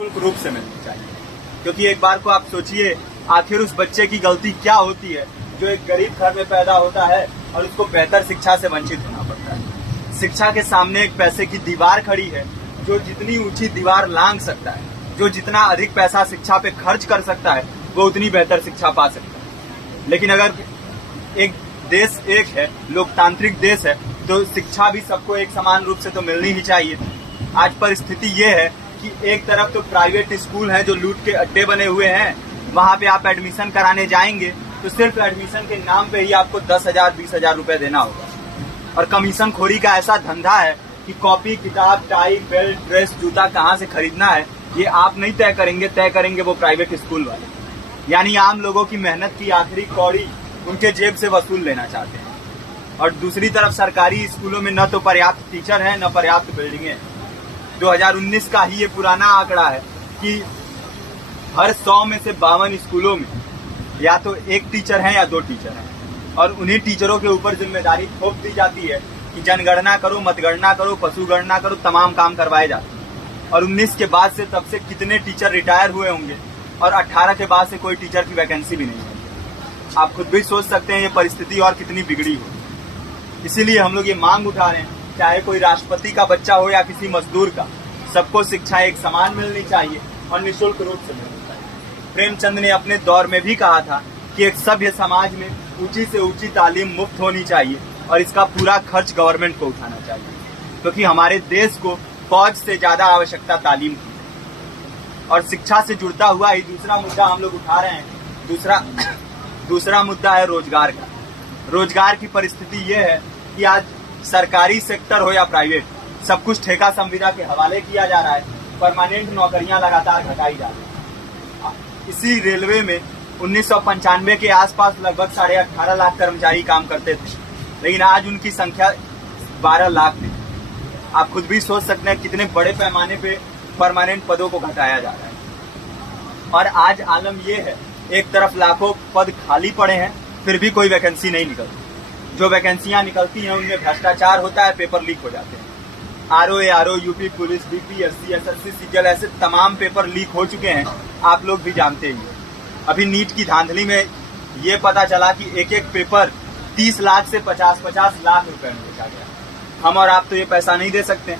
रूप से मिलनी चाहिए। क्योंकि एक बार को आप सोचिए, आखिर उस बच्चे की गलती क्या होती है जो एक गरीब घर में पैदा होता है और उसको बेहतर शिक्षा से वंचित होना पड़ता है। शिक्षा के सामने एक पैसे की दीवार खड़ी है, जो जितनी ऊंची दीवार लांघ सकता है, जो जितना अधिक पैसा शिक्षा पे खर्च कर सकता है, वो उतनी बेहतर शिक्षा पा सकता है। लेकिन अगर एक देश एक है, लोकतांत्रिक देश है, तो शिक्षा भी सबको एक समान रूप से तो मिलनी ही चाहिए। आज परिस्थिति ये है कि एक तरफ तो प्राइवेट स्कूल हैं जो लूट के अड्डे बने हुए हैं, वहां पे आप एडमिशन कराने जाएंगे तो सिर्फ एडमिशन के नाम पे ही आपको 10,000 20,000 रुपए देना होगा। और कमीशन खोरी का ऐसा धंधा है कि कॉपी, किताब, टाई, बेल्ट, ड्रेस, जूता कहाँ से खरीदना है ये आप नहीं तय करेंगे वो प्राइवेट स्कूल वाले। यानी आम लोगों की मेहनत की आखिरी कौड़ी उनके जेब से वसूल लेना चाहते हैं। और दूसरी तरफ सरकारी स्कूलों में न तो पर्याप्त टीचर है, न पर्याप्त बिल्डिंगें हैं। 2019 का ही ये पुराना आंकड़ा है कि हर 100 में से 52 स्कूलों में या तो एक टीचर है या 2 टीचर हैं। और उन्हीं टीचरों के ऊपर जिम्मेदारी थोप दी जाती है कि जनगणना करो, मतगणना करो, पशु गणना करो, तमाम काम करवाए जाते हैं। और 19 के बाद से तब से कितने टीचर रिटायर हुए होंगे और 18 के बाद से कोई टीचर की वैकेंसी भी नहीं है। आप खुद भी सोच सकते हैं ये परिस्थिति और कितनी बिगड़ी हो। इसीलिए हम लोग ये मांग उठा रहे हैं, चाहे कोई राष्ट्रपति का बच्चा हो या किसी मजदूर का, सबको शिक्षा एक समान मिलनी चाहिए और निःशुल्क रूप से मिलनी चाहिए। प्रेमचंद ने अपने दौर में भी कहा था कि एक सभ्य समाज में ऊंची से ऊंची तालीम मुफ्त होनी चाहिए और इसका पूरा खर्च गवर्नमेंट को उठाना चाहिए, क्योंकि हमारे देश को फौज से ज्यादा आवश्यकता तालीम की है। और शिक्षा से जुड़ता हुआ ही दूसरा मुद्दा हम लोग उठा रहे हैं। दूसरा मुद्दा है रोजगार का। रोजगार की परिस्थिति ये है कि आज सरकारी सेक्टर हो या प्राइवेट, सब कुछ ठेका संविदा के हवाले किया जा रहा है। परमानेंट नौकरियां लगातार घटाई जा रही है। इसी रेलवे में 1995 के आसपास लगभग 18.5 लाख कर्मचारी काम करते थे, लेकिन आज उनकी संख्या 12 लाख है। आप खुद भी सोच सकते हैं कितने बड़े पैमाने पे परमानेंट पदों को घटाया जा रहा है। और आज आलम ये है, एक तरफ लाखों पद खाली पड़े हैं, फिर भी कोई वैकेंसी नहीं निकलती। जो वैकेंसियां निकलती हैं उनमें भ्रष्टाचार होता है, पेपर लीक हो जाते हैं। RO, UP police, BPSC, SSC, CGL, ऐसे तमाम पेपर लीक हो चुके हैं, आप लोग भी जानते ही हैं। अभी नीट की धांधली में ये पता चला कि एक एक पेपर 30 लाख से 50-50 लाख रुपए में बेचा गया। हम और आप तो ये पैसा नहीं दे सकते।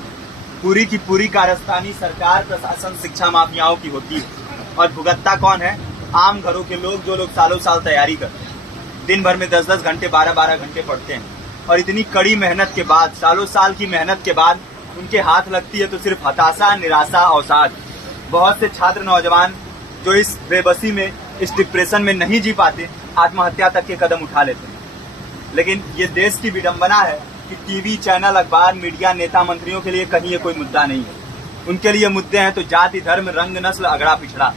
पूरी की पूरी कारस्तानी सरकार, प्रशासन, शिक्षा माफियाओं की होती है। और भुगतता कौन है? आम घरों के लोग, जो लोग सालों साल तैयारी करते हैं, दिन भर में 10-10 घंटे, 12-12 घंटे पढ़ते हैं। और इतनी कड़ी मेहनत के बाद, सालों साल की मेहनत के बाद उनके हाथ लगती है तो सिर्फ हताशा, निराशा, अवसाद। बहुत से छात्र नौजवान जो इस बेबसी में, इस डिप्रेशन में नहीं जी पाते, आत्महत्या तक के कदम उठा लेते हैं। लेकिन ये देश की विडंबना है कि टीवी चैनल, अखबार, मीडिया, नेता, मंत्रियों के लिए कहीं ये कोई मुद्दा नहीं है। उनके लिए मुद्दे हैं तो जाति, धर्म, रंग, नस्ल, अगड़ा पिछड़ा।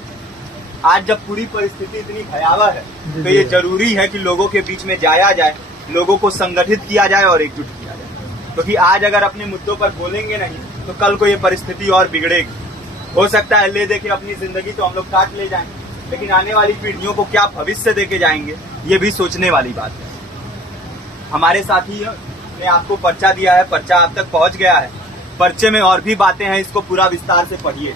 आज जब पूरी परिस्थिति इतनी भयावह है तो ये जरूरी है कि लोगों के बीच में जाया जाए, लोगों को संगठित किया जाए और एकजुट किया जाए। क्योंकि आज अगर अपने मुद्दों पर बोलेंगे नहीं तो कल को ये परिस्थिति और बिगड़ेगी। हो सकता है ले देके अपनी जिंदगी तो हम लोग काट ले जाएंगे, लेकिन आने वाली पीढ़ियों को क्या भविष्य देके जाएंगे, ये भी सोचने वाली बात है। हमारे साथी ने आपको पर्चा दिया है, पर्चा आप तक पहुंच गया है। पर्चे में और भी बातें हैं, इसको पूरा विस्तार से पढ़िए।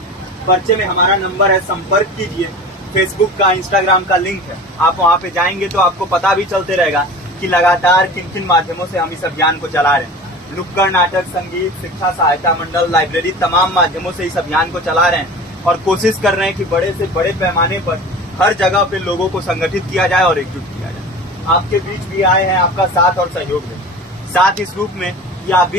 पर्चे में हमारा नंबर है, संपर्क कीजिए। फेसबुक का, इंस्टाग्राम का लिंक है, आप वहां पे जाएंगे तो आपको पता भी चलते रहेगा कि लगातार किन किन माध्यमों से हम इस अभियान को चला रहे हैं। नुक्कड़ नाटक, संगीत, शिक्षा सहायता मंडल, लाइब्रेरी, तमाम माध्यमों से इस अभियान को चला रहे हैं और कोशिश कर रहे हैं कि बड़े से बड़े पैमाने पर हर जगह पे लोगों को संगठित किया जाए और एकजुट किया जाए। आपके बीच भी आए हैं आपका साथ और सहयोग दें। साथ इस रूप में कि आप भी